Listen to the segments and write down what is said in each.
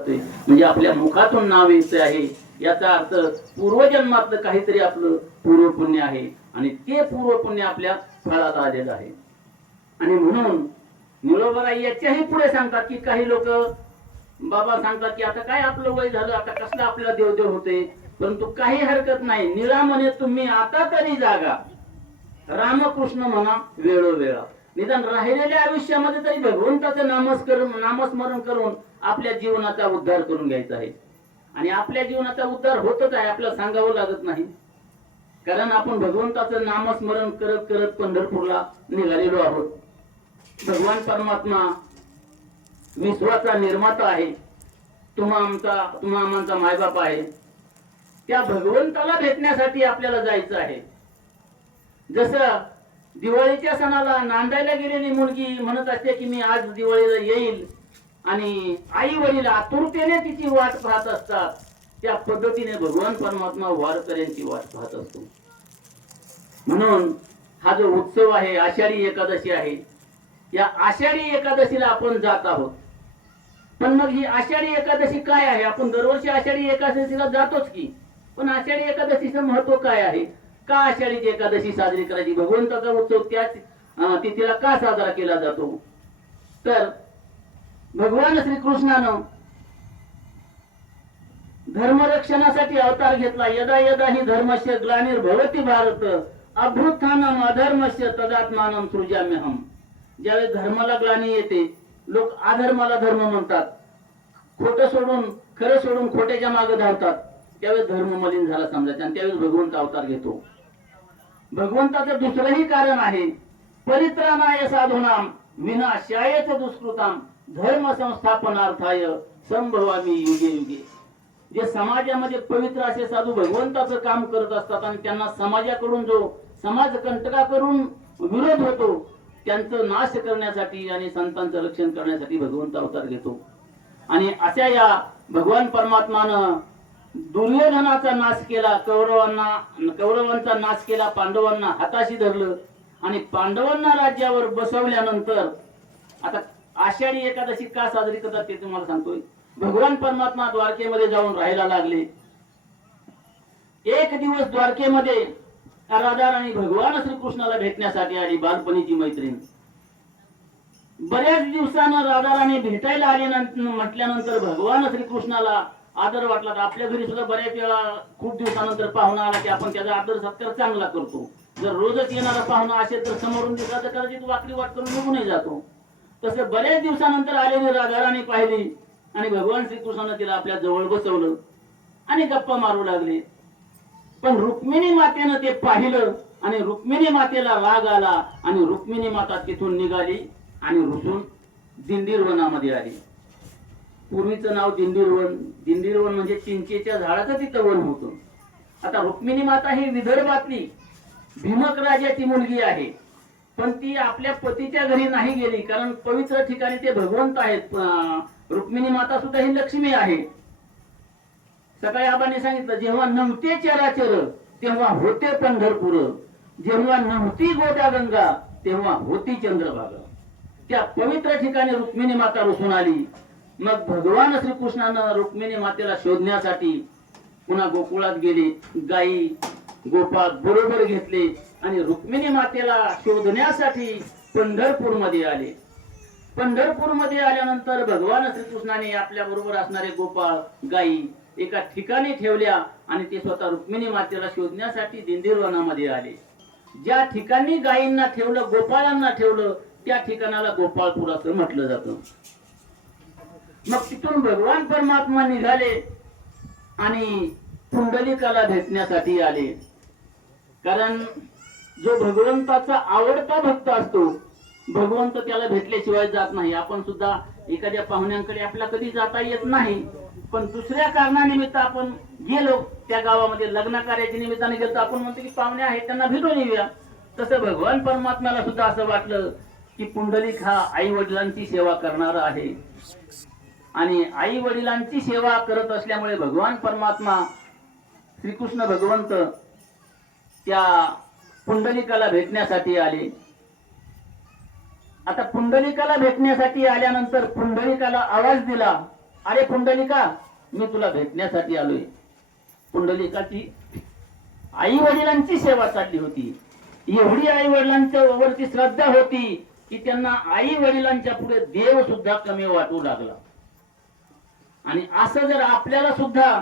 म्हणजे आपल्या मुखातून नाव येते आहे, याचा अर्थ पूर्वजन्मातलं काहीतरी आपलं पूर्व पुण्य आहे आणि ते पूर्व पुण्य आपल्या फळात आलेलं आहे. आणि म्हणून निळोबाराय याच्याही पुढे सांगतात की काही लोक बाबा सांगतात की आता काय आपलं वय झालं, आता कसला आपल्याला देवदेव होते, परंतु काही हरकत नाही. निळा म्हणे तुम्ही आता तरी जागा, रामकृष्ण म्हणा वेळोवेळा. निदान राहिलेल्या आयुष्यामध्ये तरी भगवंताचं नामस्मरण करून आपल्या जीवनाचा उद्धार करून घ्यायचा आहे. आणि आपल्या जीवनाचा उद्धार होतच आहे, आपल्याला सांगावं लागत नाही. कारण आपण भगवंताचं नामस्मरण करत करत पंढरपूरला निघालेलो आहोत. भगवान परमात्मा विश्वाचा निर्माता आहे, तुम्हा आमचा मायबाप आहे. त्या भगवंताला भेटण्यासाठी आपल्याला जायचं आहे. जसं दिवाळीच्या सणाला नांदायला गेलेली मुलगी म्हणत असते की मी आज दिवाळीला येईल, आणि आई वडील आतुरतेने तिची वाट पाहत असतात, त्या पद्धतीने भगवान परमात्मा वारकऱ्यांची वाट पाहत असतो. म्हणून हा जो उत्सव आहे, आषाढी एकादशी आहे, या आषाढी एकादशीला आपण जात आहोत. पण मग ही आषाढी एकादशी काय आहे? आपण दरवर्षी आषाढी एकादशीला जातोच की, पण आषाढी एकादशीचं महत्व काय आहे? का आषाढी एकादशी साजरी करायची? भगवंताचा उत्सव त्याच तिथीला का साजरा केला जातो? तर भगवान श्रीकृष्णानं धर्मरक्षणासाठी अवतार घेतला. यदा यदा ही धर्मस्य ग्लानिर्भवति भारत अभ्युत्थानम अधर्मस्य तदात्मानं सृजाम्यहम्. ज्यावेळी धर्माला ग्लानी येते, लोक अधर्माला धर्म म्हणतात, खोटं सोडून खरं सोडून खोट्याच्या मागे धावतात, त्यावेळेस धर्म मलिन झाला समजायचा आणि त्यावेळेस भगवंत अवतार घेतो. भगवंताचं दुसरंही कारण आहे, परित्राणाय साधूनाम विनाशायच दुष्कृताम धर्म संस्थापनार्थाय संभवामी युगे युगे. जे समाजामध्ये पवित्र असे साधू भगवंताचं काम करत असतात आणि त्यांना समाजाकडून जो समाज कंटकाकडून विरोध होतो, त्यांचं नाश करण्यासाठी आणि संतांचं रक्षण करण्यासाठी भगवंत अवतार घेतो. आणि अशा या भगवान परमात्मानं दुर्योधनाचा नाश केला, कौरवांचा नाश केला, पांडवांना हाताशी धरलं आणि पांडवांना राज्यावर बसवल्यानंतर आता आषाढी एकादशी का साजरी करतात ते तुम्हाला सांगतोय. भगवान परमात्मा द्वारकेमध्ये जाऊन राहायला लागले. एक दिवस द्वारकेमध्ये राधाराणी भगवान श्रीकृष्णाला भेटण्यासाठी आली, बालपणीची मैत्रीण. बऱ्याच दिवसानं राधाराणी भेटायला आली म्हटल्यानंतर भगवान श्रीकृष्णाला आदर वाटला. आपल्या घरी सुद्धा बऱ्याच वेळा खूप दिवसानंतर पाहुणा आला की आपण त्याचा आदर सत्कार चांगला करतो. जर रोजच येणारा पाहुणा असेल तर समोरून दिसला तर कदाचित वाकडी वाट करून निघूनही जातो. तसं बऱ्याच दिवसानंतर आलेली राधाराणी पाहिली आणि भगवान श्रीकृष्णाने तिला आपल्या जवळ बसवलं आणि गप्पा मारू लागले. पण रुक्मिणी मातेनं ते पाहिलं आणि रुक्मिणी मातेला राग आला आणि रुक्मिणी माता तिथून निघाली आणि रुसून दिंडीरवनामध्ये आली. पूर्वीचं नाव दिंडीरवन. दिंडीरवन म्हणजे चिंचेच्या झाडाचं तिथं वन होतं. आता रुक्मिणी माता ही विदर्भातली भीमक राजाची मुलगी आहे, पण ती आपल्या पतीच्या घरी नाही गेली, कारण पवित्र ठिकाणी ते भगवंत आहेत. रुक्मिणी माता सुद्धा ही लक्ष्मी आहे. सकाळी आबांनी सांगितलं, जेव्हा नव्हते चराचर तेव्हा होते पंढरपूर, जेव्हा नव्हती गोदा गंगा तेव्हा होती चंद्रभागा. त्या पवित्र ठिकाणी रुक्मिणी माता रुसून आली. मग भगवान श्रीकृष्णानं रुक्मिणी मातेला शोधण्यासाठी पुन्हा गोकुळात गेले. गाई गोपाळ बरोबर घेतले आणि रुक्मिणी मातेला शोधण्यासाठी पंढरपूर मध्ये आले. पंढरपूर मध्ये आल्यानंतर भगवान श्रीकृष्णाने आपल्या बरोबर असणारे गोपाळ गाई एका ठिकाणी ठेवल्या आणि ते स्वतः रुक्मिणी मातेला शोधण्यासाठी दिंडीरवनामध्ये आले. ज्या ठिकाणी गायींना ठेवलं, गोपाळांना ठेवलं, त्या ठिकाणाला गोपाळपूर असं म्हटलं जातं. मग तिथून भगवान परमात्मा निघाले आणि पुंडलिकाला भेटण्यासाठी आले. कारण जो भगवंताचा आवडता भक्त असतो, भगवंत त्याला भेटल्याशिवाय जात नाही. आपण सुद्धा एखाद्या पाहुण्यांकडे आपल्याला कधी जाता येत नाही, पण दुसऱ्या कारणानिमित्त आपण गेलो, त्या गावामध्ये लग्न कार्याच्या निमित्ताने गेलो, आपण म्हणतो की पाहुणे आहेत त्यांना भेटून येऊया. तसं भगवान परमात्म्याला सुद्धा असं वाटलं की पुंडलिक हा आई वडिलांची सेवा करणारा आहे आणि आई वडिलांची सेवा करत असल्यामुळे भगवान परमात्मा श्रीकृष्ण भगवंत त्या पुंडलिकाला भेटण्यासाठी आले. आता पुंडलिकाला भेटण्यासाठी आल्यानंतर पुंडलिकाला आवाज दिला अरे पुंडलिका, मी तुला भेटण्यासाठी आलोय. पुंडलिकाची आई वडिलांची सेवा चालली होती. एवढी आई वडिलांच्या वरती श्रद्धा होती की त्यांना आई वडिलांच्या पुढे देव सुद्धा कमी वाटू लागला. आणि असं जर आपल्याला सुद्धा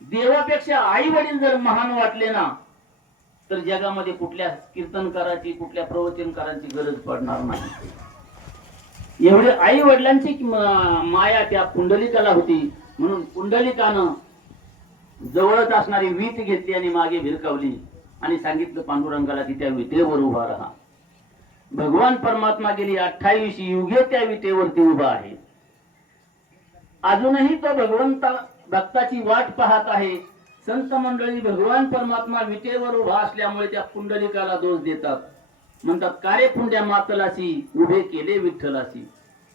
देवापेक्षा आई वडील जर महान वाटले ना, तर जगामध्ये कुठल्या कीर्तनकाराची, कुठल्या प्रवचनकारांची गरज पडणार नाही. एवढे आई वडिलांची माया त्या पुंडलिकाला होती. म्हणून पुंडलिकानं जवळच असणारी वीट घेतली आणि मागे भिरकावली आणि सांगितलं पांडुरंगाला की त्या विटेवर उभा राहा. भगवान परमात्मा गेली 28 युगे त्या विटेवरती उभा आहे. अजूनही तो भगवंता भक्ताची वाट पाहत आहे. संत मंडळी भगवान परमात्मा विटेवर उभा असल्यामुळे त्या पुंडलिकाला दोष देतात. म्हणतात कारे पुंड्या मातलासी उभे केले विठ्ठलासी.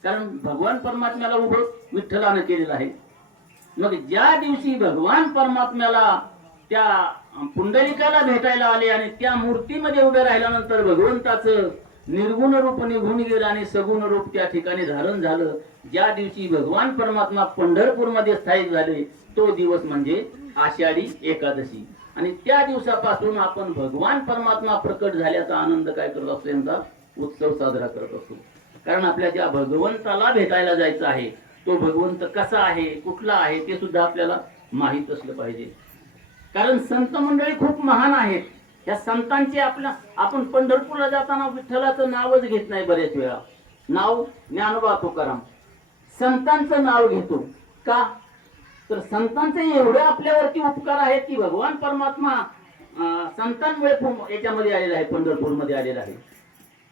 कारण भगवान परमात्म्याला उभं विठ्ठलानं केलेलं आहे. मग ज्या दिवशी भगवान परमात्म्याला त्या पुंडलिकाला भेटायला आले आणि त्या मूर्तीमध्ये उभे राहिल्यानंतर भगवंताचं निर्गुण रूप निघून गेलं आणि सगुण रूप त्या ठिकाणी धारण झालं. ज्या दिवशी भगवान परमात्मा पंढरपूरमध्ये स्थायिक झाले तो दिवस म्हणजे आषाढी एकादशी. आणि त्या दिवसापासून आपण भगवान परमात्मा प्रकट झाल्याचा आनंद काय करत असतो, यांचा उत्सव साजरा करत असतो. कारण आपल्या ज्या भगवंताला भेटायला जायचं आहे तो भगवंत कसा आहे, कुठला आहे ते सुद्धा आपल्याला माहित असलं पाहिजे. कारण संत मंडळी खूप महान आहेत. या संतांचे आपण पंढरपूरला जाताना विठ्ठलाचं नावच घेत नाही. बरेच वेळा नाव ज्ञानोबा तुकाराम संतांचं नाव घेतो. का तर संतांचे एवढे आपल्यावरती उपकार आहेत की भगवान परमात्मा संतांमुळे याच्यामध्ये आलेला आहे, पंढरपूरमध्ये आलेला आहे.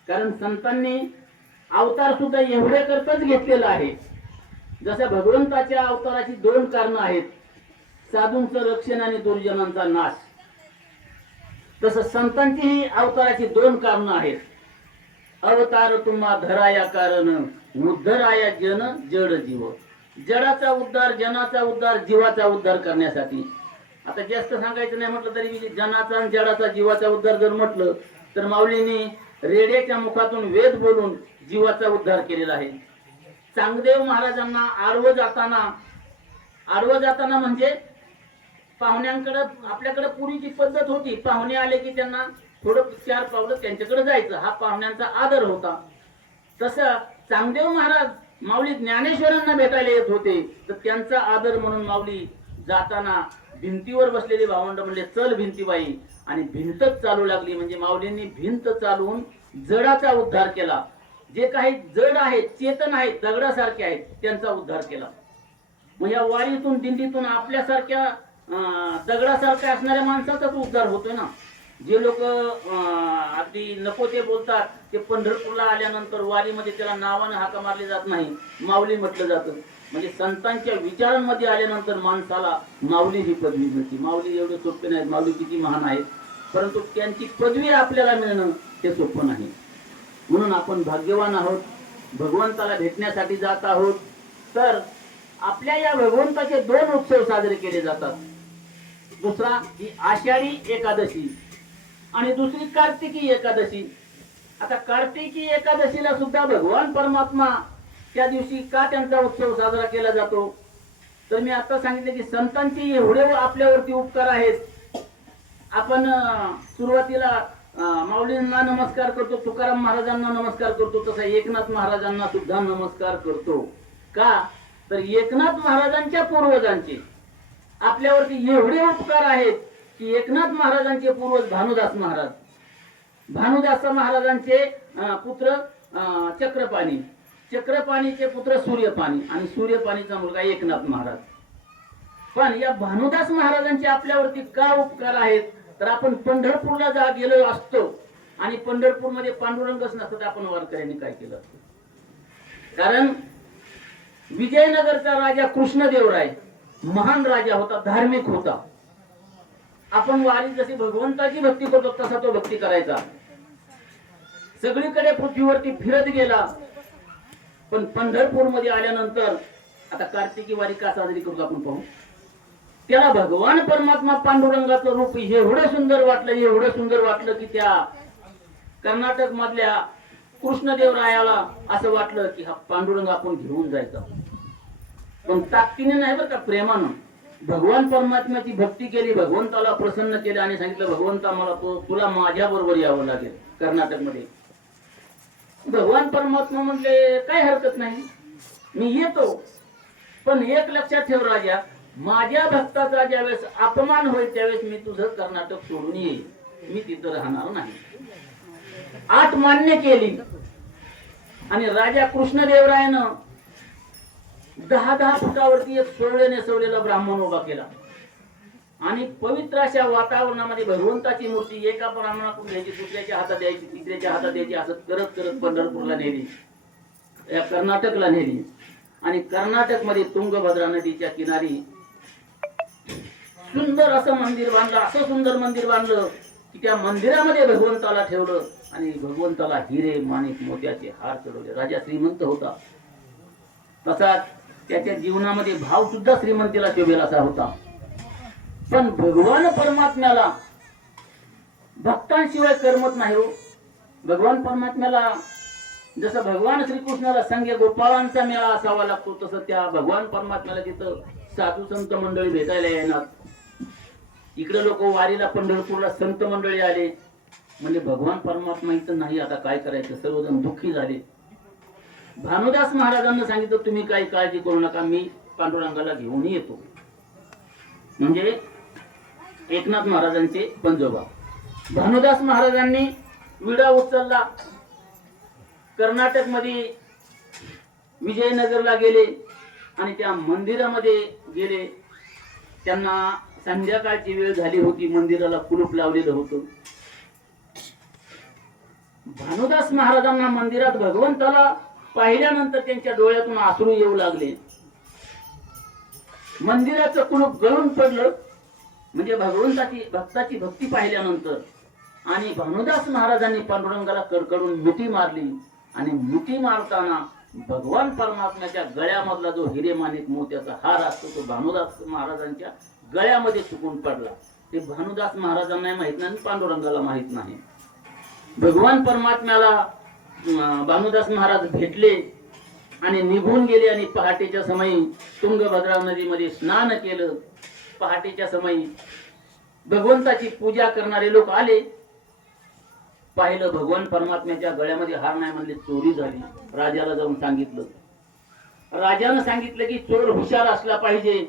कारण संतांनी अवतार सुद्धा एवढे करतच घेतलेला आहे. जसं भगवंताच्या अवताराची 2 कारणं आहेत, साधूंचं रक्षण आणि दुर्जनांचा नाश. तसं संतांची ही अवताराची 2 कारणं आहेत. अवतार तुम्हा धराया कारण उद्धराया जन जड जीव. जडाचा उद्धार, जनाचा उद्धार, जीवाचा उद्धार करण्यासाठी. आता जास्त सांगायचं नाही म्हटलं तरी जनाचा आणि जडाचा जीवाचा उद्धार जर म्हटलं तर माऊलींनी रेड्याच्या मुखातून वेद बोलून जीवाचा उद्धार केलेला आहे. चांगदेव महाराजांना आडवं जाताना म्हणजे पाहुण्यांकडे, आपल्याकडे पूर्वीची पद्धत होती, पाहुणे आले की त्यांना थोडं 4 पावलं त्यांच्याकडे जायचं, हा पाहुण्यांचा आदर होता. तसं चांगदेव महाराज माऊली ज्ञानेश्वरांना भेटायला येत होते, तर त्यांचा आदर म्हणून माऊली जाताना भिंतीवर बसलेली भावंड म्हणले चल भिंतीबाई, आणि भिंतच चालू लागली. म्हणजे माऊलींनी भिंत चालवून जडाचा उद्धार केला. जे काही जड आहेत, चेतन आहेत, दगडासारखे आहेत, त्यांचा उद्धार केला. मग या वारीतून दिंडीतून आपल्यासारख्या दगडासारख्या असणाऱ्या माणसाचाच उद्धार होतोय ना. जे लोक अगदी नको ते बोलतात ते पंढरपूरला आल्यानंतर वारीमध्ये त्याला नावानं हाका मारले जात नाही, माऊली म्हटलं जातं. म्हणजे संतांच्या विचारांमध्ये आल्यानंतर माणसाला माऊली ही पदवी मिळते. माऊली एवढे सोपे नाहीत, माऊली किती महान आहेत, परंतु त्यांची पदवी आपल्याला मिळणं ते सोपं नाही. म्हणून आपण भाग्यवान आहोत, भगवंताला भेटण्यासाठी जात आहोत. तर आपल्या या भगवंताचे 2 उत्सव साजरे केले जातात. दुसरा ही आषाढी एकादशी आणि दुसरी कार्तिकी एकादशी. आता कार्तिकी एकादशीला सुद्धा भगवान परमात्मा त्या दिवशी का त्यांचा उत्सव साजरा केला जातो, तर मी आता सांगितले की संतांचे एवढे आपल्यावरती उपकार आहेत. आपण सुरुवातीला माऊलींना नमस्कार करतो, तुकाराम महाराजांना नमस्कार करतो, तसा एकनाथ महाराजांना सुद्धा नमस्कार करतो. का तर एकनाथ महाराजांच्या पूर्वजांचे आपल्यावरती एवढे उपकार आहेत की एकनाथ महाराजांचे पूर्वज भानुदास महाराज, भानुदास महाराजांचे पुत्र चक्रपाणी, चक्रपाणीचे पुत्र सूर्यपाणी आणि सूर्यपाणीचा मुलगा एकनाथ महाराज. पण या भानुदास महाराजांचे आपल्यावरती का उपकार आहेत, तर आपण पंढरपूरला जा गेलो असतो आणि पंढरपूरमध्ये पांडुरंगच नसतं तर आपण वारकऱ्यांनी काय केलं असतं. कारण विजयनगरचा राजा कृष्णदेवराय महान राजा होता, धार्मिक होता. आपण वारी जशी भगवंताची भक्ती करतो तसा तो भक्ती करायचा. सगळीकडे पृथ्वीवरती फिरत गेला. पण पंढरपूरमध्ये आल्यानंतर आता कार्तिकी वारी का साजरी करतो आपण पाहू. त्याला भगवान परमात्मा पांडुरंगाचं रूप एवढं सुंदर वाटलं, एवढं सुंदर वाटलं की त्या कर्नाटक मधल्या कृष्णदेवरायाला असं वाटलं की हा पांडुरंग आपण घेऊन जायचा. पण ताकदीने नाही बरं का, प्रेमानं. भगवान परमात्म्याची भक्ती केली, भगवंताला प्रसन्न केले आणि सांगितलं भगवंता मला तुला माझ्या बरोबर यावं लागेल कर्नाटकमध्ये. भगवान परमात्मा म्हणले काय हरकत नाही, मी येतो, पण एक लक्षात ठेव राजा, माझ्या भक्ताचा ज्यावेळेस अपमान होईल त्यावेळेस मी तुझं कर्नाटक सोडून येईल, मी तिथं राहणार नाही. आठ मान्य केली आणि राजा कृष्णदेवरायानं 10-10 फुटावरती एक सोवळे नेसवलेला ब्राह्मण उभा केला आणि पवित्र अशा वातावरणामध्ये भगवंताची मूर्ती एका ब्राह्मणाकडून घ्यायची, दुसऱ्याच्या हातात द्यायची, तिसऱ्याच्या हातात द्यायची, असं करत करत पंढरपूरला नेली, या कर्नाटकला नेली. आणि कर्नाटक मध्ये तुंगभद्रा नदीच्या किनारी सुंदर असं मंदिर बांधलं, असं सुंदर मंदिर बांधलं की त्या मंदिरामध्ये भगवंताला ठेवलं आणि भगवंताला हिरे माणिक मोत्याचे हार चढवले. राजा श्रीमंत होता, तसाच त्याच्या जीवनामध्ये भाव सुद्धा श्रीमंतीला शोभेल असा होता. पण भगवान परमात्म्याला भक्तांशिवाय करमत नाही हो. भगवान परमात्म्याला जसं भगवान श्रीकृष्णाला संघ गोपाळांचा मेळा असावा लागतो, तसं त्या भगवान परमात्म्याला तिथं साधू संत मंडळी भेटायला येणार. इकडे लोक वारीला पंढरपूरला संत मंडळी आले म्हणजे भगवान परमात्मा इथं नाही, आता काय करायचं, सर्वजण दुःखी झाले. भानुदास महाराजांना सांगितलं तुम्ही काही काळजी करू नका, मी पांडुरंगाला घेऊन येतो. म्हणजे एकनाथ महाराजांचे पंजोबा. भानुदास महाराजांनी विडा उचलला, कर्नाटक मध्ये विजयनगरला गेले आणि त्या मंदिरामध्ये गेले. त्यांना संध्याकाळची वेळ झाली होती, मंदिराला कुलूप लावलेलं होतं. भानुदास महाराजांना मंदिरात भगवंताला पाहिल्यानंतर त्यांच्या डोळ्यातून अश्रू येऊ लागले. मंदिराचं कुलूप गळून पडलं म्हणजे भक्ताची भक्ती पाहिल्यानंतर. आणि भानुदास महाराजांनी पांडुरंगाला कडकडून मिठी मारली आणि मिठी मारताना भगवान परमात्म्याच्या गळ्यामधला जो हिरे माणिक मोत्याचा हार असतो तो भानुदास महाराजांच्या गळ्यामध्ये चुकून पडला. ते भानुदास महाराजांना माहित नाही, पांडुरंगाला माहित नाही. भगवान परमात्म्याला भानुदास महाराज भेटले आणि निघून गेले आणि पहाटेच्या समयी तुंगभद्रा नदीमध्ये स्नान केलं. पहाटेच्या समयी भगवंताची पूजा करणारे लोक आले, पाहिलं भगवान परमात्म्याच्या गळ्यामध्ये हार नाही, म्हणले चोरी झाली. राजाला जाऊन सांगितलं. राजानं सांगितलं की चोर हुशार असला पाहिजे,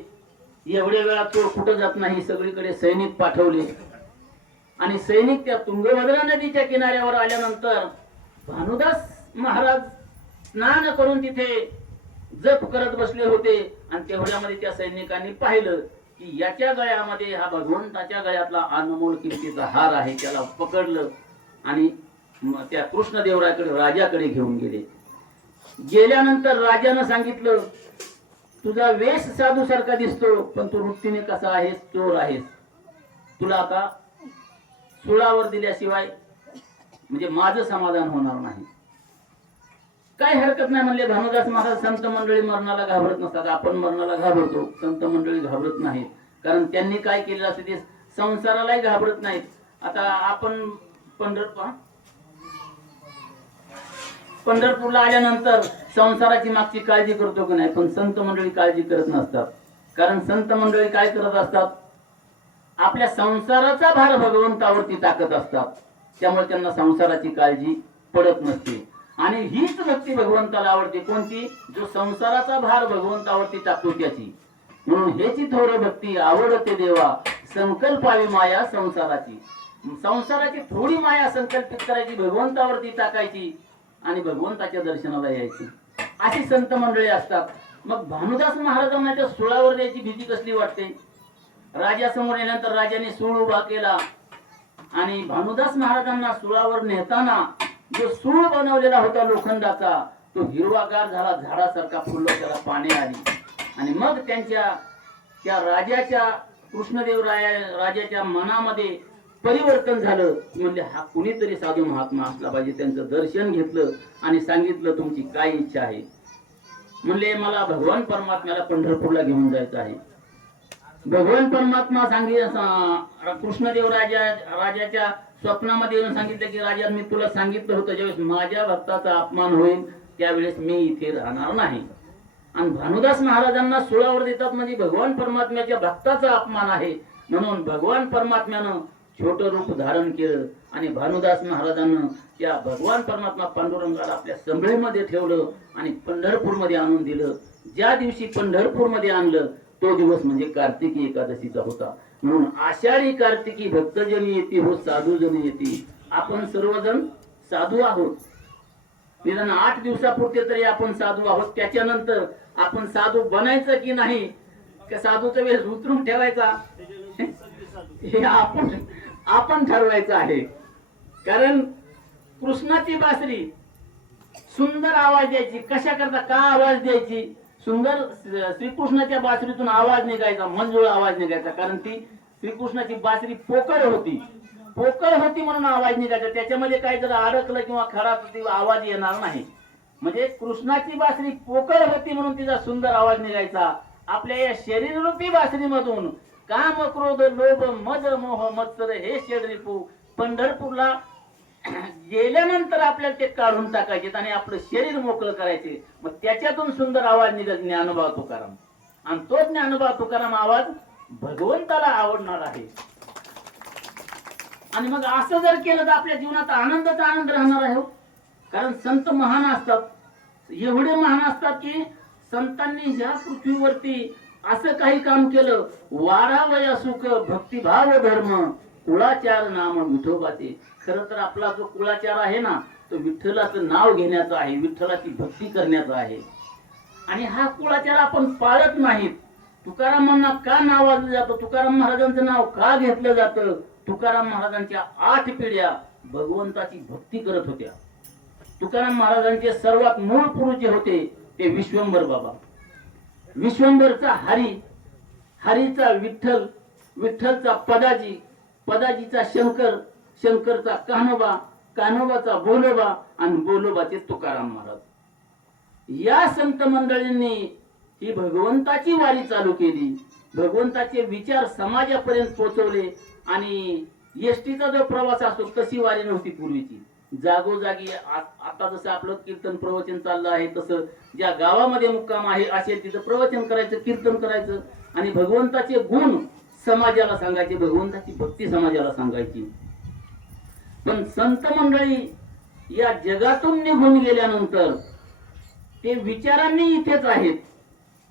एवढ्या वेळा चोर कुठं जात नाही. सगळीकडे सैनिक पाठवले आणि सैनिक त्या तुंगभद्रा नदीच्या किनाऱ्यावर आल्यानंतर भानुदास महाराज स्नान करून तिथे जप करत बसले होते आणि तेवढ्यामध्ये त्या सैनिकांनी पाहिलं की याच्या गळ्यामध्ये हा भगवंताच्या गळ्यातला अनमोल किमतीचा हार आहे. त्याला पकडलं आणि त्या कृष्णदेवरायाकडे राजाकडे घेऊन गेले. गेल्यानंतर राजानं सांगितलं तुझा वेश साधू सारखा दिसतो, पण तू वृत्तीने कसा आहेस, चोर आहेस. तुला आता सुळावर दिल्याशिवाय म्हणजे माझं समाधान होणार नाही. काय हरकत नाही म्हणले भानुदास महाराज. संत मंडळी मरणाला घाबरत नसतात, आपण मरणाला घाबरतो, संत मंडळी घाबरत नाहीत. कारण त्यांनी काय केलेलं असते ते संसारालाही घाबरत नाहीत. आता आपण पंढरपूरला आल्यानंतर संसाराची मागची काळजी करतो की नाही, पण संत मंडळी काळजी करत नसतात. कारण संत मंडळी काय करत असतात, आपल्या संसाराचा भार भगवंतावरती टाकत असतात. त्यामुळे त्यांना संसाराची काळजी पडत नसते. आणि हीच भक्ती भगवंताला आवडते. कोणती? जो संसाराचा भार भगवंतावरती टाकतो त्याची. म्हणून हेची थोर भक्ती आवडते देवा, संकल्पावी माया संसाराची. संसाराची थोडी माया संकल्पित करायची, भगवंतावरती टाकायची आणि भगवंताच्या दर्शनाला यायची. अशी संत मंडळी असतात. मग भानुदास महाराजांना त्या सुळावर द्यायची भीती कसली वाटते. राजासमोर येण्यानंतर राजाने सूळ उभा केला आणि भानुदास महाराजांना सुळावर नेताना जो सूळ बनवलेला होता लोखंडाचा तो हिरवागार झाला, झाडासारखा फुलला, त्याला पाने आली. आणि मग त्या राजाच्या राजाच्या मनामध्ये परिवर्तन झालं. म्हणजे हा कुणीतरी साधू महात्मा असला पाहिजे. त्यांचं दर्शन घेतलं आणि सांगितलं तुमची काय इच्छा आहे. म्हणले मला भगवान परमात्म्याला पंढरपूरला घेऊन जायचं आहे. भगवान परमात्मा कृष्णदेव राजाच्या स्वप्नामध्ये येऊन सांगितलं की राजा मी तुला सांगितलं होतं ज्यावेळेस माझ्या भक्ताचा अपमान होईल त्यावेळेस मी इथे राहणार नाही. आणि भानुदास महाराजांना सुळावर देतात म्हणजे भगवान परमात्म्याच्या भक्ताचा अपमान आहे. म्हणून भगवान परमात्म्यानं छोटं रूप धारण केलं आणि भानुदास महाराजांना त्या भगवान परमात्मा पांडुरंगाला आपल्या संभळीमध्ये ठेवलं आणि पंढरपूरमध्ये आणून दिलं. ज्या दिवशी पंढरपूरमध्ये आणलं तो दिवस म्हणजे कार्तिकी एकादशीचा होता. म्हणून आषाढी कार्तिकी भक्तजनी येते हो साधूजनी येते. आपण सर्वजण साधू आहोत. निदान 8 दिवसापुरते तरी आपण साधू आहोत. त्याच्यानंतर आपण साधू बनायचं की नाही, का साधूचा वेळ उतरून ठेवायचा हे आपण ठरवायचं आहे. कारण कृष्णाची बासरी सुंदर आवाज द्यायची. कशा करता, का आवाज द्यायची? सुंदर श्रीकृष्णाच्या बासरीतून आवाज निघायचा, मंजूळ आवाज निघायचा. कारण ती श्रीकृष्णाची बासरी पोकळ होती म्हणून आवाज निघायचा. त्याच्यामध्ये काही जर अडकलं किंवा खराब आवाज येणार नाही. म्हणजे कृष्णाची बासरी पोकळ होती म्हणून तिचा सुंदर आवाज निघायचा. आपल्या या शरीररूपी बासरीमधून काम, क्रोध, लोभ, मद, मोह, मत्सर हे षडरिपू पंढरपूरला गेल्यानंतर आपल्याला ते काढून टाकायचे आणि आपलं शरीर मोकळं करायचे. मग त्याच्यातून सुंदर आवाज निघत ज्ञानोबा तुकाराम. आणि तो ज्ञानोबा तुकाराम आवाज भगवंताला आवडणार आहे. आणि मग असं जर केलं तर आपल्या जीवनात आनंदाचा आनंद राहणार आहे. कारण संत महान असतात, एवढे महान असतात की संतांनी ह्या पृथ्वीवरती असं काही काम केलं. वारावया सुख भक्तिभाव धर्म कुळाचार नाम विठोबाचे. खर तर आपला जो कुळाचार आहे ना तो विठ्ठलाचं नाव घेण्याचा आहे, विठ्ठलाची भक्ती करण्याचा आहे. आणि हा कुळाचार आपण पाळत नाहीत. तुकारामांना का नावाजलं जातं, तुकाराम महाराजांचं नाव का घेतलं जातं? तुकाराम महाराजांच्या 8 पिढ्या भगवंताची भक्ती करत होत्या. तुकाराम महाराजांचे सर्वात मूळ पुरुष जे होते ते विश्वंभर बाबा. विश्वंभरचा हरी, हरीचा विठ्ठल, विठ्ठलचा पदाजी, पदाजीचा शंकर, शंकरचा कान्होबा, कान्होबाचा बोलोबा आणि बोलोबाचे तुकाराम महाराज. या संत मंडळींनी ही भगवंताची वारी चालू केली. भगवंताचे विचार समाजापर्यंत पोहोचवले. आणि एसटीचा जो प्रवास असतो तशी वारी नव्हती पूर्वीची. जागोजागी आता जसं आपलं कीर्तन प्रवचन चाललं आहे तसं ज्या गावामध्ये मुक्काम आहे असेल तिथं प्रवचन करायचं, कीर्तन करायचं आणि भगवंताचे गुण समाजाला सांगायचे, भगवंताची भक्ती समाजाला सांगायची. पण संत मंडळी या जगातून निघून गेल्यानंतर ते विचारांनी इथेच आहेत.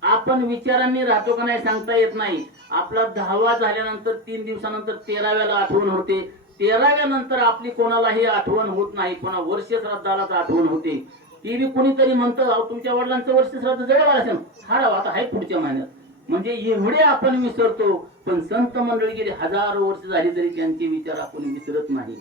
आपण विचारांनी राहतो का नाही सांगता येत नाही. आपला 10वा झाल्यानंतर 3 दिवसानंतर 13व्याला आठवण होते. 13व्या नंतर आपली कोणालाही आठवण होत नाही. कोणा वर्ष श्राद्धालाच आठवण होते. ती बी कोणीतरी म्हणतं अहो तुमच्या वडिलांचं वर्ष श्राद्ध जवळ असेल, हा राव आता आहे पुढच्या महिन्यात. म्हणजे एवढे आपण विसरतो. पण संत मंडळी गेली 1000 वर्ष झाली तरी त्यांचे विचार आपण विसरत नाही.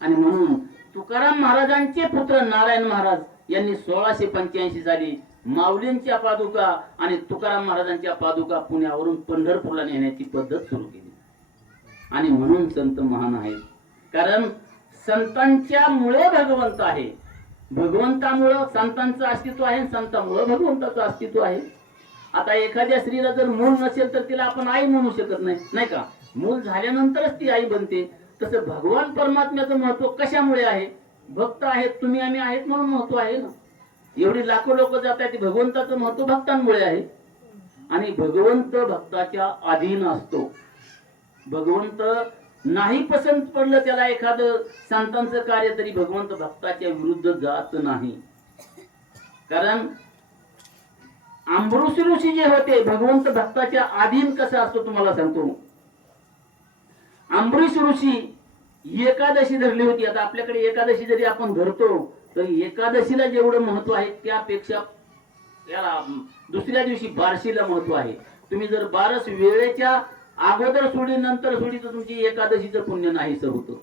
आणि म्हणून तुकाराम महाराजांचे पुत्र नारायण महाराज यांनी 1685 साली माऊलींच्या पादुका आणि तुकाराम महाराजांच्या पादुका पुण्यावरून पंढरपूरला नेण्याची पद्धत सुरू केली. आणि म्हणून संत महान आहेत. कारण संतांच्या मुळे भगवंत आहे. भगवंतामुळं संतांचं अस्तित्व आहे, संतांमुळे भगवंताचं अस्तित्व आहे. आता एखाद्या स्त्रीला जर मूल नसेल तर तिला आपण आई म्हणू शकत नाही, नाही का? मूल झाल्यानंतरच ती आई बनते. तसं भगवान परमात्म्याचं महत्व कशामुळे आहे? भक्त आहेत, तुम्ही आम्ही आहेत म्हणून महत्व आहे ना. एवढी लाखो लोक जात आहेत, भगवंताचं महत्व भक्तांमुळे आहे. आणि भगवंत भक्ताच्या अधीन असतो. भगवंत नाही पसंत पडलं त्याला एखादं संतांचं कार्य तरी भगवंत भक्ताच्या विरुद्ध जात नाही. कारण अंबृष ऋषी जे होते भगवंत भक्ताच्या अधीन कसं असतो तुम्हाला सांगतो. अंबरीश ऋषी एकादशी धरली होती. आता आपल्याकडे एकादशी जरी आपण धरतो तर एकादशीला जेवढं महत्व आहे त्यापेक्षा याला दुसऱ्या दिवशी बारशीला महत्व आहे. तुम्ही जर बारस वेळेच्या अगोदर सोडी नंतर सोडी तर तुमची एकादशीचं पुण्य नाहीसं होतं,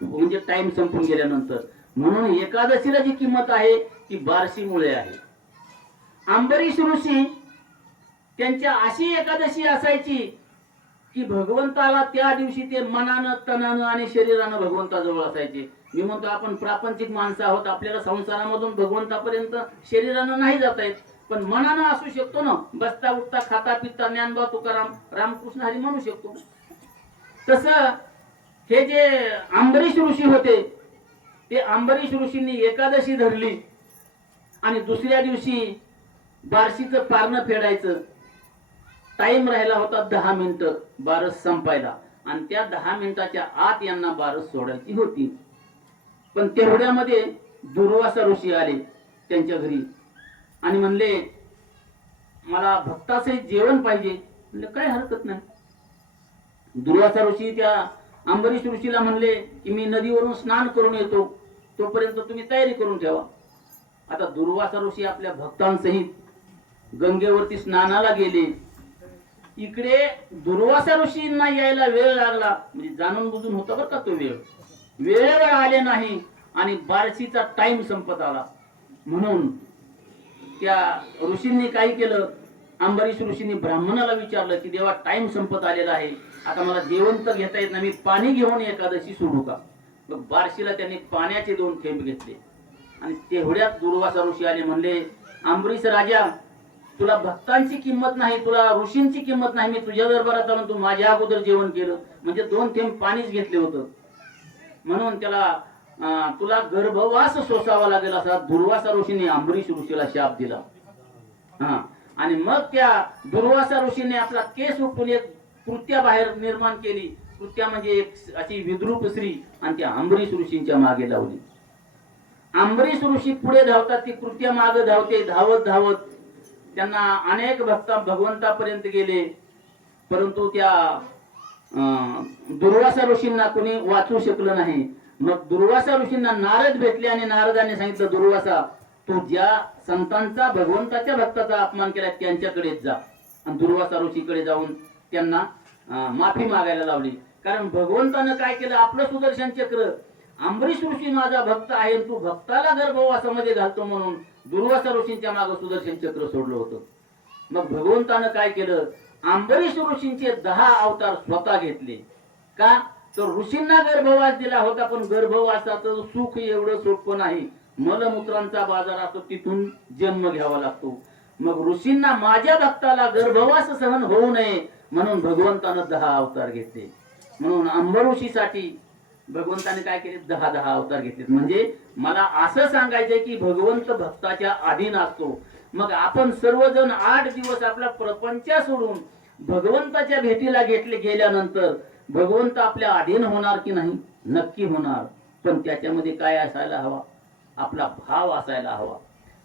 म्हणजे टाइम संपून गेल्यानंतर. म्हणून एकादशीला जी किंमत आहे ती बारशीमुळे आहे. अंबरीश ऋषी त्यांच्या अशी एकादशी असायची की भगवंताला त्या दिवशी ते मनानं, तनानं आणि शरीरानं भगवंताजवळ असायचे. मी म्हणतो आपण प्रापंचिक माणसं आहोत, आपल्याला संसारामधून भगवंतापर्यंत शरीरानं नाही जाता येत, पण मनानं असू शकतो ना. बसता उठता खाता पिता ज्ञानोबा तुकाराम रामकृष्ण हरी म्हणू शकतो. तसं हे जे अंबरीश ऋषी होते ते अंबरीश ऋषींनी एकादशी धरली आणि दुसऱ्या दिवशी बार्शीचं पारणं फेडायचं. टाइम राहिला होता 10 मिनिटं बारस संपायला, आणि त्या 10 मिनिटाच्या आत यांना बारस सोडायची होती. पण तेवढ्यामध्ये दुर्वासा ऋषी आले त्यांच्या घरी आणि म्हणले, मला भक्तासहित जेवण पाहिजे. म्हणले काय हरकत नाही. दुर्वासा ऋषी त्या अंबरीश ऋषीला म्हणले की मी नदीवरून स्नान करून येतो, तोपर्यंत तुम्ही तयारी करून ठेवा. आता दुर्वासा ऋषी आपल्या भक्तांसहित गंगेवरती स्नानाला गेले. इकडे दुर्वासा ऋषींना यायला वेळ लागला, म्हणजे जाणून बुजून होता बरं का तो वेळ, वेळेवर आले नाही आणि बार्शीचा टाइम संपत आला. म्हणून त्या ऋषींनी काय केलं, अंबरीश ऋषींनी ब्राह्मणाला विचारलं की देवा टाइम संपत आलेला आहे, आता मला जेवण तर घेता येत नाही, मी पाणी घेऊन एकादशी सोडू का. मग बार्शीला त्यांनी पाण्याचे 2 थेंब घेतले आणि तेवढ्यात दुर्वासा ऋषी आले. म्हणले, अंबरीश राजा, तुला भक्तांची किंमत नाही, तुला ऋषींची किंमत नाही, मी तुझ्या दरबारात आलो, तू माझ्या अगोदर जेवण केलं, म्हणजे 2 थेंब पाणीच घेतले होतं, म्हणून त्याला तुला गर्भवास सोसावा लागेल असा दुर्वासा ऋषीने अंबरीश ऋषीला शाप दिला. आणि मग त्या दुर्वासा ऋषीने आपला केस उपटून एक कृत्या बाहेर निर्माण केली. कृत्या म्हणजे एक अशी विद्रूप स्त्री, आणि त्या अंबरीश ऋषींच्या मागे लावली. अंबरीश ऋषी पुढे धावतात, ती कृत्या मागे धावते. धावत धावत त्यांना अनेक भगवंतापर्यंत गेले, परंतु त्या दुर्वासा ऋषींना कोणी वाचू शकलं नाही. मग दुर्वासा ऋषींना नारद भेटले आणि नारदाने सांगितलं, दुर्वासा, तू ज्या संतांचा भगवंताच्या भक्ताचा अपमान केला त्यांच्याकडेच जा. आणि दुर्वासा ऋषीकडे जाऊन त्यांना माफी मागायला लावली. कारण भगवंतानं काय केलं, आपलं सुदर्शन चक्र, अंबरीश ऋषी माझा भक्त आहे, तू भक्ताला गर्भवासामध्ये घालतो म्हणून दुर्वासा ऋषींच्या मागे सुदर्शन चक्र सोडलं होतं. मग भगवंतानं काय केलं, अंबरीश ऋषींचे 10 अवतार स्वतः घेतले. का तर ऋषींना गर्भवास दिला होता, पण गर्भवासाचं सुख एवढं सोपं नाही. मलमूत्रांचा बाजार असतो, तिथून जन्म घ्यावा लागतो. मग ऋषींना माझ्या भक्ताला गर्भवास सहन होऊ नये म्हणून भगवंतानं 10 अवतार घेतले. म्हणून अंबऋषीसाठी भगवंताने काय केले, 10 अवतार घेतले. म्हणजे मला असं सांगायचंय की भगवंत भक्ताच्या अधीन असतो. मग आपण सर्वजण 8 दिवस आपला प्रपंच सोडून भगवंताच्या भेटीला गेल्यानंतर भगवंत आपल्या अधीन होणार की नाही? नक्की होणार. पण त्याच्यामध्ये काय असायला हवा, आपला भाव असायला हवा.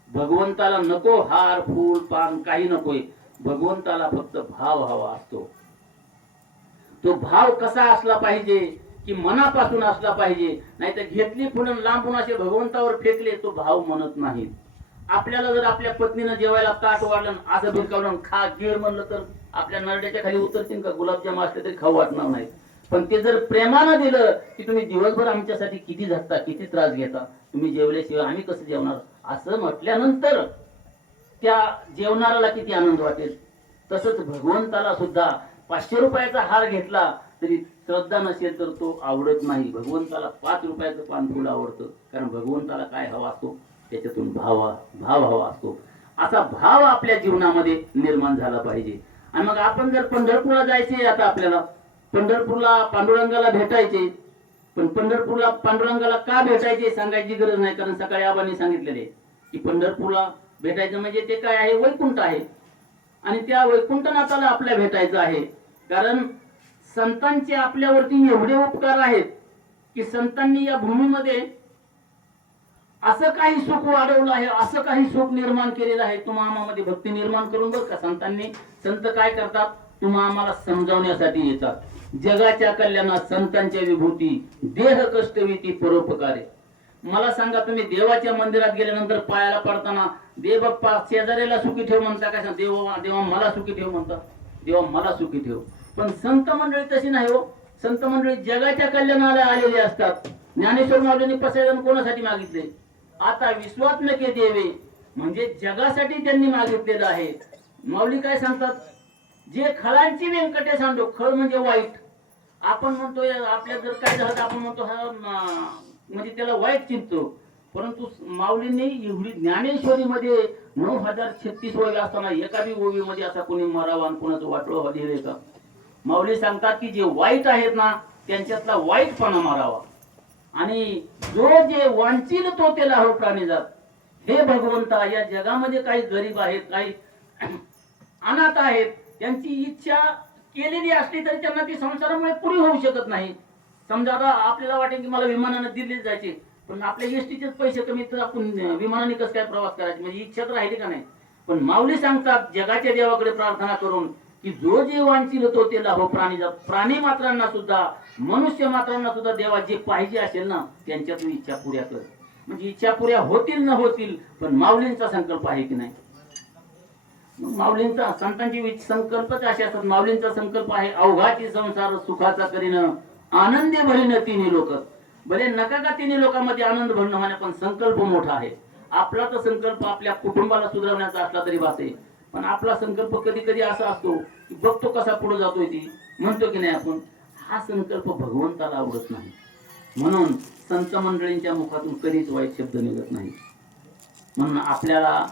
भगवंताला नको हार फूल पान काही नकोय, भगवंताला फक्त भाव हवा असतो. तो भाव कसा असला पाहिजे की मनापासून असला पाहिजे. नाहीतर घेतली फुलं लांबून असे भगवंतावर फेकले, तो भाव म्हणत नाही. आपल्याला जर आपल्या पत्नीनं जेवायला ताट वाढलं, असं भिरकावलं खा गिळ म्हणलं तर आपल्या नरड्याच्या खाली उतरतील का? गुलाबजाम असले तरी खाऊ वाटणार नाही. पण ते जर प्रेमानं दिलं की तुम्ही दिवसभर आमच्यासाठी किती झटता, किती त्रास घेता, तुम्ही जेवल्याशिवाय आम्ही कसं जेवणार, असं म्हटल्यानंतर त्या जेवणाऱ्याला किती आनंद वाटेल. तसंच भगवंताला सुद्धा 500 रुपयाचा हार घेतला तरी श्रद्धा नसेल तर तो आवडत नाही. भगवंताला 5 रुपयाचं पानफुल आवडतं, कारण भगवंताला काय हवा असतो, त्याच्यातून भाव हवा असतो. असा भाव आपल्या जीवनामध्ये निर्माण झाला पाहिजे. आणि मग आपण जर पंढरपूरला जायचे, आता आपल्याला पंढरपूरला पांडुरंगाला भेटायचे, पण पंढरपूरला पांडुरंगाला का भेटायचे सांगायची गरज नाही, कारण सकाळी आबांनी सांगितलेले की पंढरपूरला भेटायचं म्हणजे ते काय आहे, वैकुंठ आहे. आणि त्या वैकुंठनाथाला आपल्या भेटायचं आहे. कारण संतांचे आपल्यावरती एवढे उपकार आहेत की संतांनी या भूमीमध्ये असं काही सुख वाढवलं आहे, असं काही सुख निर्माण केलेलं आहे. तुम्हा आम्हामध्ये भक्ती निर्माण करून बघ का संतांनी. संत काय करतात, तुम्हा आम्हाला समजावण्यासाठी येतात. जगाच्या कल्याणात संतांच्या विभूती, देह कष्टविती परोपकारे. मला सांगा, तुम्ही देवाच्या मंदिरात गेल्यानंतर पायाला पडताना देव बाप्पा शेजाऱ्याला सुखी ठेव म्हणता काय? देवा मला सुखी ठेव म्हणता, देवा मला सुखी ठेव. पण संत मंडळी तशी नाही हो. संत मंडळी जगाच्या कल्याणाला आलेले असतात. ज्ञानेश्वर माऊलींनी पसरण कोणासाठी मागितले? आता विश्वात्मके देवे, म्हणजे जगासाठी त्यांनी मागितलेलं आहे. माऊली काय सांगतात, जे खळांची व्यंकटे सांडो. खळ म्हणजे वाईट. आपण म्हणतोय आपल्या जर काय झालं आपण म्हणतो म्हणजे त्याला वाईट चिंततो. परंतु माऊलींनी एवढी ज्ञानेश्वरीमध्ये 9036 ओवी असताना एका बी ओवीमध्ये असा कोणी मरावा आणि कोणाचं वाटोळं लिहिलंय का? माऊली सांगतात की जे वाईट आहेत ना त्यांच्यातला वाईटपणा मारावा, आणि जो जे वांचील तो त्याला हो प्राणी जात. हे भगवंता, या जगामध्ये काही गरीब आहेत, काही अनाथ आहेत, त्यांची इच्छा केलेली असली तरी त्यांना ती संसारामुळे पुरी होऊ शकत नाही. समजा आता आपल्याला वाटेल की मला विमानानं दिल्लीत जायचे, पण आपल्या एसटीचेच पैसे कमी, तर आपण विमानाने कसं काय प्रवास करायचे, म्हणजे इच्छा तर राहिली का नाही. पण माऊली सांगतात जगाच्या देवाकडे प्रार्थना करून की जो जीव वांछील तो ते लाभो प्राणी, प्राणी मात्रांना सुद्धा, मनुष्य मात्रांना सुद्धा देवा जे पाहिजे असेल ना त्यांच्यातून इच्छा पुऱ्या कर. म्हणजे इच्छा पुऱ्या होतील न होतील, पण माऊलींचा संकल्प आहे की नाही. माऊलींचा, संतांची संकल्पच असे असतात. माऊलींचा संकल्प आहे अवघाची संसार सुखाचा करीन, आनंदी भरीन तिन्ही लोक. भले नका का तिन्ही लोकांमध्ये आनंद भरणं म्हणे, पण संकल्प मोठा आहे. आपला तर संकल्प आपल्या कुटुंबाला सुधारण्याचा असला तरी वासे, पण आपला संकल्प कधी कधी असा असतो की बघतो कसा पुढे जातोय ती, म्हणतो की नाही आपण, हा संकल्प भगवंताला आवडत नाही. म्हणून संत मंडळींच्या मुखातून कधीच वाईट शब्द निघत नाही. म्हणून आपल्याला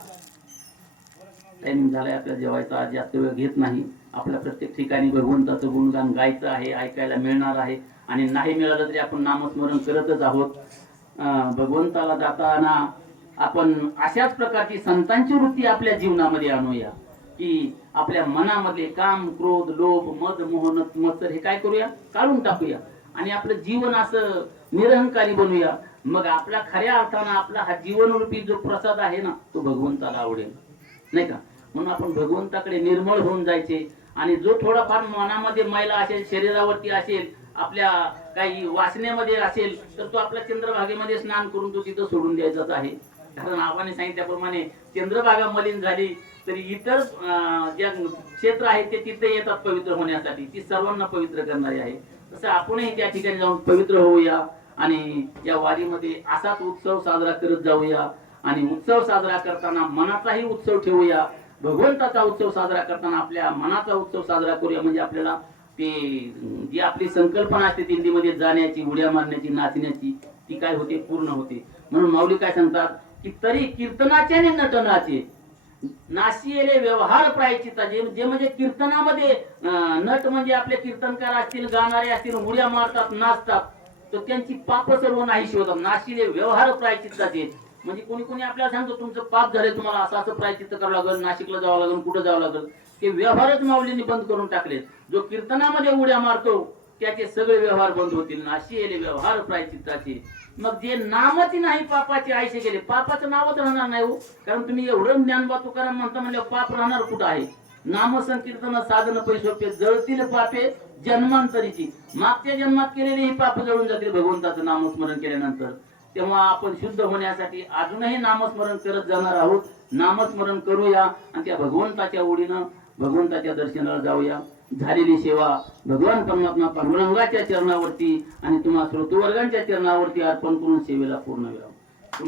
टाइम झालाय, आपल्या जेवायचा जास्त वेळ घेत नाही. आपल्या प्रत्येक ठिकाणी भगवंताचं गुणगान गायचं आहे, ऐकायला मिळणार आहे, आणि नाही मिळालं तरी आपण नामस्मरण करतच आहोत. भगवंताला जाताना आपण अशाच प्रकारची संतांची वृत्ती आपल्या जीवनामध्ये आणूया की आपल्या मनामध्ये काम, क्रोध, लोभ, मद, मोह, मत्सर हे काय करूया, काढून टाकूया, आणि आपलं जीवन असं निरहंकारी बनवूया. मग आपला खऱ्या अर्थानं आपला हा जीवनरूपी जो प्रसाद आहे ना, तो भगवंताला आवडेल, नाही का. म्हणून आपण भगवंताकडे निर्मळ होऊन जायचे, आणि जो थोडाफार मनामध्ये मैला असेल, शरीरावरती असेल, आपल्या काही वासनेमध्ये असेल, तर तो आपल्या चंद्रभागेमध्ये स्नान करून तो तिथं सोडून द्यायचाच आहे. कारण आव्हाने सांगितल्याप्रमाणे चंद्रभागा मलिन झाली तरी इतर ज्या क्षेत्र आहेत ते तिथे येतात पवित्र होण्यासाठी, ती सर्वांना पवित्र करणारी आहे. तसं आपणही त्या ठिकाणी जाऊन पवित्र होऊया, आणि या वारीमध्ये असाच उत्सव साजरा करत जाऊया. आणि उत्सव साजरा करताना मनाचाही उत्सव ठेवूया, भगवंताचा उत्सव साजरा करताना आपल्या मनाचा उत्सव साजरा करूया. म्हणजे आपल्याला ते जी आपली संकल्पना असते दिल्लीमध्ये जाण्याची, उड्या मारण्याची, नाचण्याची, ती काय होते, पूर्ण होते. म्हणून माऊली काय सांगतात की तरी कीर्तनाचे आणि नटनाचे नाशियेले व्यवहार प्रायचिता. जे म्हणजे कीर्तनामध्ये नट म्हणजे आपले कीर्तनकार असतील, गाणारे असतील, उड्या मारतात, नाचतात, तर त्यांची पाप सर्व नाहीशी होतात. नाशिले व्यवहार प्रायचित्ताचे म्हणजे कोणी कोणी आपल्याला सांगतो तुमचं पाप झाले, तुम्हाला असं असं प्रायचित्त करावं लागेल, नाशिकला जावं लागेल, कुठं जावं लागेल. ते व्यवहारच माऊलींनी बंद करून टाकलेत. जो कीर्तनामध्ये उड्या मारतो त्याचे सगळे व्यवहार बंद होतील. नाशियेले व्यवहार प्रायचित्ताचे. मग जे नामच नाही पापाचे आयशे गेले, पापाचं नावच राहणार नाही हो. कारण तुम्ही एवढं ज्ञानबा तुकाराम म्हणता म्हणजे पाप राहणार कुठं आहे. नाम संकीर्तन साधन पैसोपे, जळतील पापे जन्मांतरीची. मागच्या जन्मात केलेली ही पाप जळून जातील भगवंताचं नामस्मरण केल्यानंतर. तेव्हा आपण शुद्ध होण्यासाठी अजूनही नामस्मरण करत जाणार आहोत. नामस्मरण करूया आणि त्या भगवंताच्या ओढीनं भगवंताच्या दर्शनाला जाऊया. झालेली सेवा भगवान परमात्मा पांडुरंगाच्या चरणावरती आणि तुम्हा श्रोतृवर्गांच्या चरणावरती अर्पण करून सेवेला पूर्ण व्हावं.